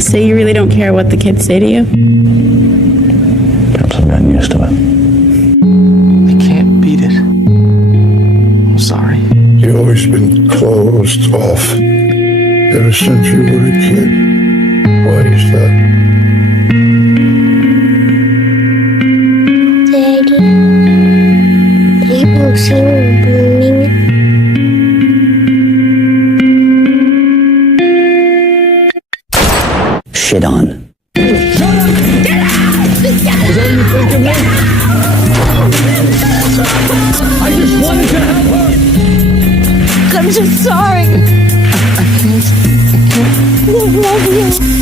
So you really don't care what the kids say to you? Perhaps I've gotten used to it. I can't beat it. I'm sorry. You've always been closed off ever since you were a kid. Why is that? Daddy, you don't see me blooming. Shit on. Is that what you think of me? I just wanted to help her. I'm so sorry. I can't. I love you.